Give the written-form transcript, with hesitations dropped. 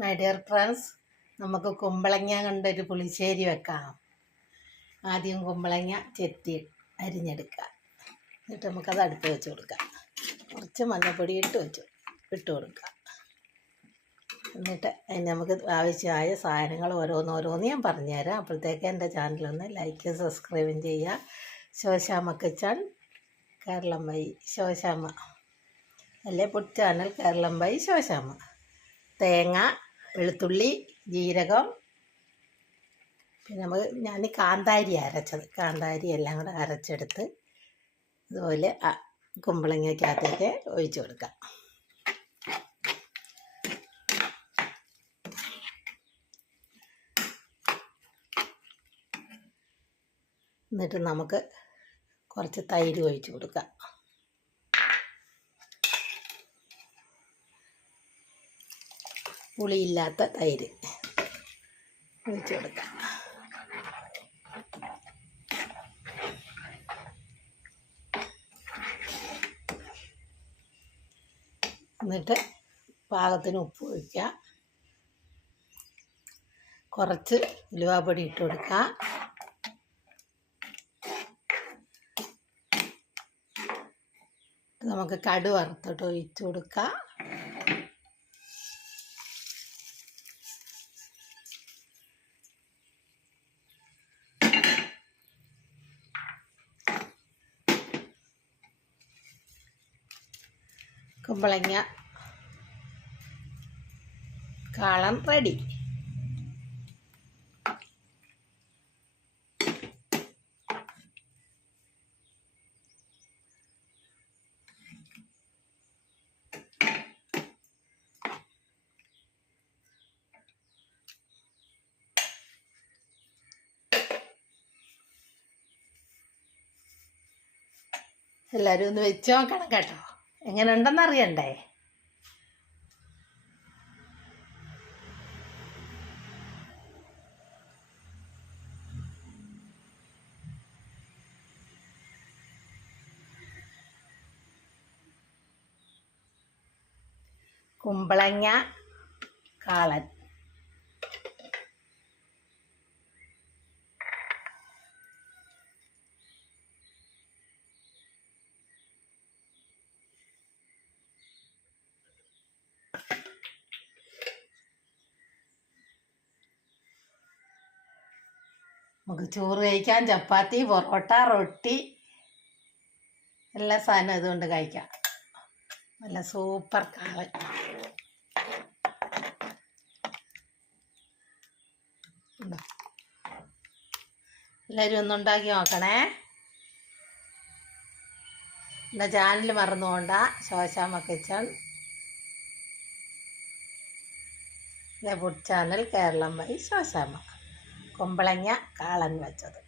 My dear friends, നമുക്ക് കുമ്പളങ്ങ കൊണ്ടൊരു പുളിശ്ശേരി വെക്കാം. ആദ്യം കുമ്പളങ്ങ ചെത്തി അരിഞ്ഞെടുക്കുക. എന്നിട്ട് നമുക്കത് അടുപ്പ് വെച്ച് കൊടുക്കാം. കുറച്ച് മഞ്ഞൾപ്പൊടി ഇട്ട് കൊടുക്കുക. എന്നിട്ട് അതിന് നമുക്ക് ആവശ്യമായ സാധനങ്ങൾ ഓരോന്നോരോന്ന് ഞാൻ പറഞ്ഞുതരാം. അപ്പോഴത്തേക്ക് എൻ്റെ ചാനലൊന്ന് ലൈക്ക് സബ്സ്ക്രൈബും ചെയ്യുക. ശോശാമ്മ കിച്ചൺ കേരളം ബൈ ശോശാമ്മ, അല്ലേ food channel Keralam by Soshamma. തേങ്ങ, വെളുത്തുള്ളി, ജീരകം, പിന്നെ ഞാൻ കാന്താരി അരച്ചത്, കാന്താരി എല്ലാം കൂടെ അരച്ചെടുത്ത് ഇതുപോലെ കുമ്പളങ്ങയ്ക്കകത്തേക്ക് ഒഴിച്ചു കൊടുക്കാം. എന്നിട്ട് നമുക്ക് കുറച്ച് തൈര് ഒഴിച്ചു കൊടുക്കാം. പുളിയില്ലാത്ത തൈര് ഒഴിച്ചു കൊടുക്കാം. എന്നിട്ട് പാകത്തിന് ഉപ്പ് ഒഴിക്കുക. കുറച്ച് ഉലുവാപ്പൊടി ഇട്ട് കൊടുക്കുക. നമുക്ക് കടുക് വറുത്തിട്ട് ഒഴിച്ചു കൊടുക്കുക. കുമ്പളങ്ങ കാളൻ റെഡി. എല്ലാവരും ഒന്ന് വെച്ച് നോക്കണം കേട്ടോ, എങ്ങനെ ഉണ്ടെന്ന് അറിയണ്ടേ. കുമ്പളങ്ങ കാളൻ. നമുക്ക് ചോറ് കഴിക്കാൻ, ചപ്പാത്തി, പൊറോട്ട, റൊട്ടി, എല്ലാ സാധനവും ഇതുകൊണ്ട് കഴിക്കാം. നല്ല സൂപ്പർ കാളൻ. എല്ലാവരും ഒന്നുണ്ടാക്കി നോക്കണേ. എൻ്റെ ചാനൽ മറന്നുകൊണ്ട Shoshamma kitchen, food channel Keralam by Shoshamma. കുമ്പളങ്ങ കാളൻ വെച്ചത്.